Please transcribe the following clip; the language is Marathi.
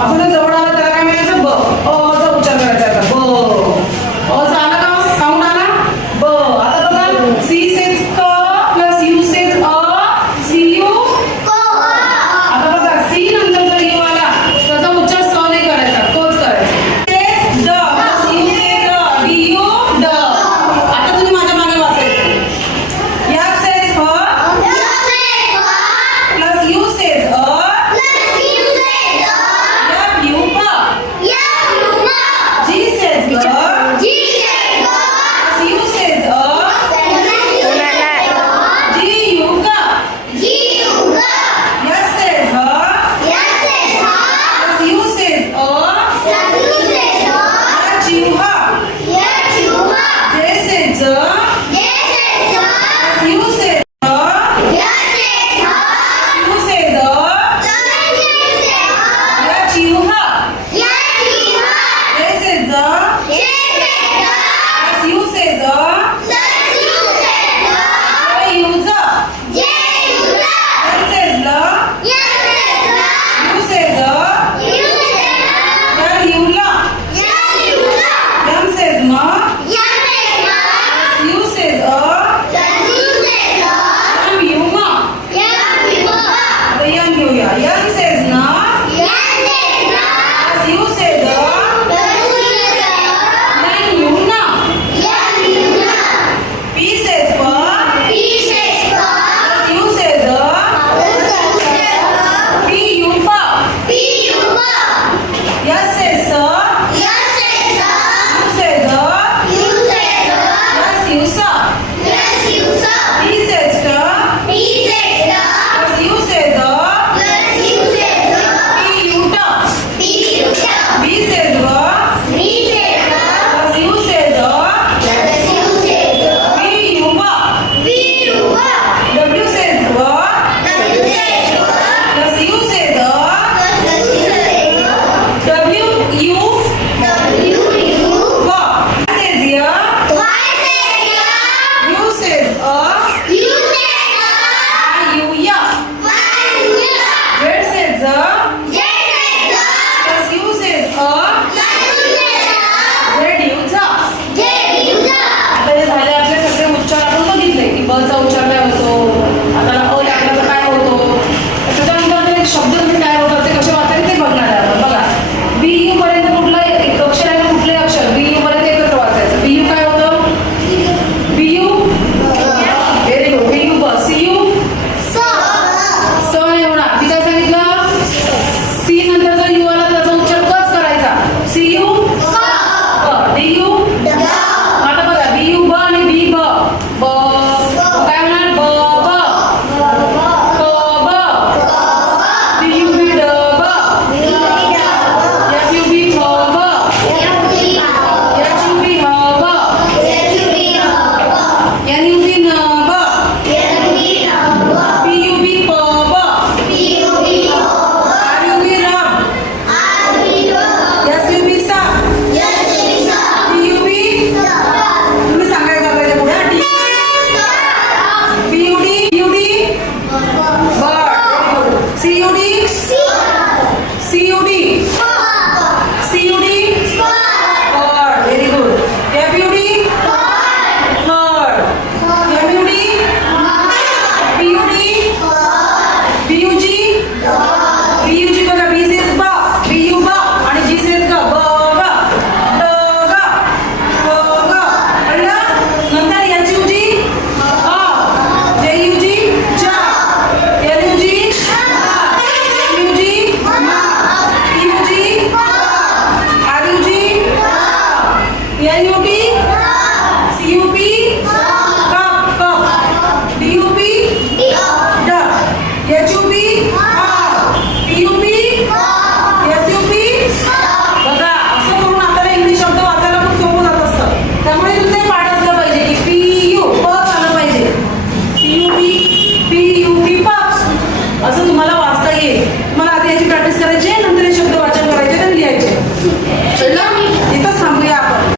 आपण जवळ आला त्याला काय म्हणायचं ब. अ चा उच्चार करायचा आता ब. अ चा आला का काउंट आला ब. आता बघा सी सेज क plus you says a C you क. आता बघा सी नंतर जर यू आला त्याचा उच्चार स नाही करायचा कच करायचा. सेज ड प्लस यू सेज ड डी यू ड. आता तुम्ही माझ्या मागे वाचायचं. या सेज ह plus you says a CUD